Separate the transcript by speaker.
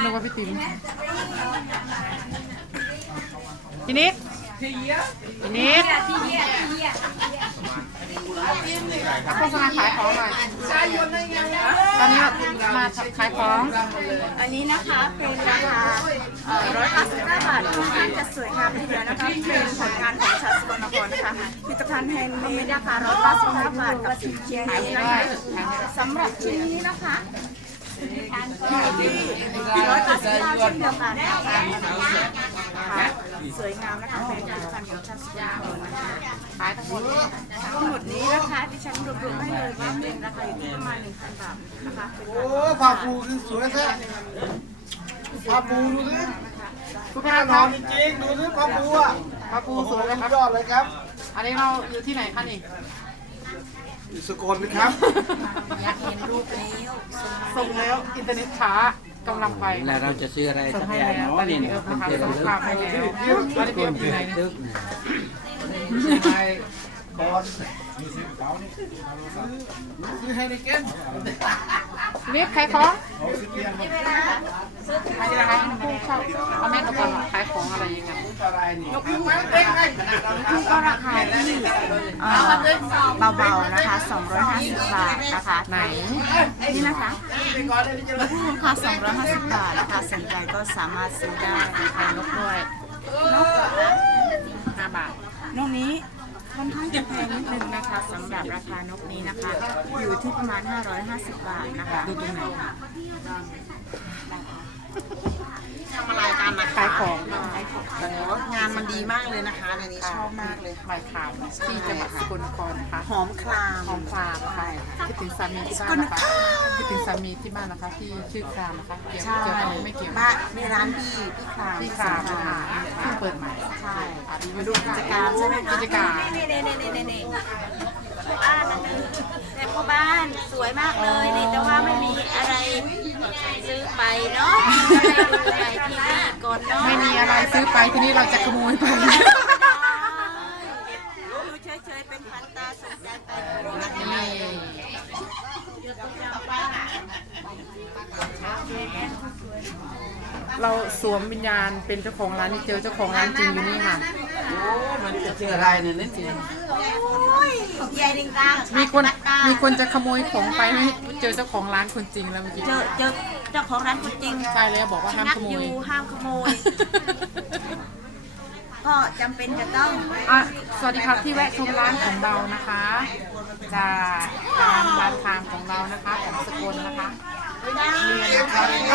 Speaker 1: นึกว่าพี่ติ๋มทีนี้ทีนี้โฆษณาขายของหน่อยตอนนี้มาขายของ
Speaker 2: อันนี้นะคะเป็นราคา159 บาทค่อนข้างจะสวยงามทีเดียวนะคะเป็นผลงานของชาวสกลนครนะคะผลิตภัณฑ์แฮนด์เมดราคา159 บาทกับชิ้นเชียงนี้นะคะสำหรับชิ้นนี้นะคะอยู่ที่199เช่นเดียวกันนะคะสวยงามนะคะเป็นผลิตภัณฑ์ของชาวสกลนครนะคะขายทั้งหมดนี้นะคะที่ฉันรวมๆให้เลยว่าเป็นราคาอยู่ที่ประมาณ 1,000 บาทนะคะเป็น
Speaker 3: โอ้ผ้าปูคือสวยแท้ผ้าปูดูสิ
Speaker 1: คุณพ
Speaker 3: แน่
Speaker 1: นัก
Speaker 3: น
Speaker 1: งา
Speaker 3: อน นจริงๆดูสิผ้าปูอ่ะ
Speaker 1: ปลาปูสวยเลยครับ
Speaker 3: ยอดเลยครับ
Speaker 1: อันนี้เราอยู่ที่ไหนคะนี่
Speaker 3: อยู่สกลนะครับ
Speaker 2: อยากเห็นรูปแล้ว
Speaker 1: ส่งแล้วอินเทอร์เน็ตช้ากำลังไป
Speaker 4: แล้วเราจะซื้ออะไร
Speaker 1: ส่ง
Speaker 4: สัก
Speaker 1: ให้
Speaker 4: อย่าง
Speaker 1: แล้ว
Speaker 4: เนาะ
Speaker 1: ตอน
Speaker 4: นี่
Speaker 1: นี้
Speaker 4: นะ
Speaker 1: เออ
Speaker 4: เป็น
Speaker 1: นะคะ
Speaker 4: เท
Speaker 1: ส่ง
Speaker 4: ลึ
Speaker 1: ภาพให้แล้วตอนนี้เพียบอยู่ไหน
Speaker 4: ตึก
Speaker 3: ไอ้บอลซื้อให้ในเกม
Speaker 1: นี่ขายของ
Speaker 3: เอาซื้อเพียง
Speaker 1: ขายอะไรผู้ชอบเอาแม่ตะกอนขายของอะไรยังไง
Speaker 3: อะไรนี่ยกมือมาเด้งไง
Speaker 2: นี่ก็ราคาที่เบาๆนะคะ250 บาทนะคะ
Speaker 1: ไหน
Speaker 2: นี่นะคะราคา250 บาทนะคะสนใจก็สามารถซื้อได้
Speaker 1: ขายนกด้วย
Speaker 2: นกเหรอคะ
Speaker 1: 5 บาท
Speaker 2: นกนี้ค่อนข้างจะแพงนิดนึงนะคะสำหรับราคานกนี้นะคะ อยู่ที่ประมาณ550 บาทนะคะ
Speaker 1: ดูตรงไหน
Speaker 5: ทำอะไรกันนะ
Speaker 1: ขายของ
Speaker 5: งานมันดีมากเลยนะคะในนี้ชอบมากเลย
Speaker 1: ใบขาวที่จังหวัดสกลนครนะคะ
Speaker 5: หอมคลาม
Speaker 1: หอมครามค่ะคิดถึงสามีที่บ้านนะคะคิดถึงสามีที่บ้านนะคะที่ชื่อครามนะคะเกี่ยว
Speaker 5: ใช่
Speaker 1: เกี่ยวกับไม่เกี่ยว
Speaker 5: บ้านในร้านพี่คลาม
Speaker 1: ที่ครามนะคะเพิ่งเปิดใหม่
Speaker 5: ใช่
Speaker 1: รีวิวดูกิจ
Speaker 5: การใช่ไหมคะ
Speaker 1: กิจการ
Speaker 2: นี่บ้านนั้นแต่พ่อบ้านสวยมากเลยนี่แต่ว่าไม่มีอะไรซื้อไปเนาะดูในทีวีก่อนเนาะ
Speaker 1: ไม่มีอะไรซื้อไปทีนี้เราจะขโมยไป
Speaker 2: ดูเฉยๆเป็นพันตาสนใจไป
Speaker 1: เราสวมวิญญาณเป็นเจ้าของร้านนี่เจอเจ้าของร้านจริงอยู่นี่ค่ะ
Speaker 4: โอ้มันจะซื้ออะไรเนี่ยนี่จริง
Speaker 2: ใหญ่ดิงดัง
Speaker 1: มีคนจะขโมยของไปไม่เจอเจ้าของร้านคนจริงแล้วเมื่อกี้
Speaker 2: เจอเจ้าของร้านคนจริง
Speaker 1: ใช่แล้วบอกว่าห้าม
Speaker 2: นัก
Speaker 1: ขโม
Speaker 2: อย ยู่ห้ามขโมย ก็จำเป็นจะต้อง
Speaker 1: อ่ะสวัสดีครับที่แวะชมร้านของเรานะคะจากร้านคามของเรานะคะของสกลนะคะเรียนนะคะ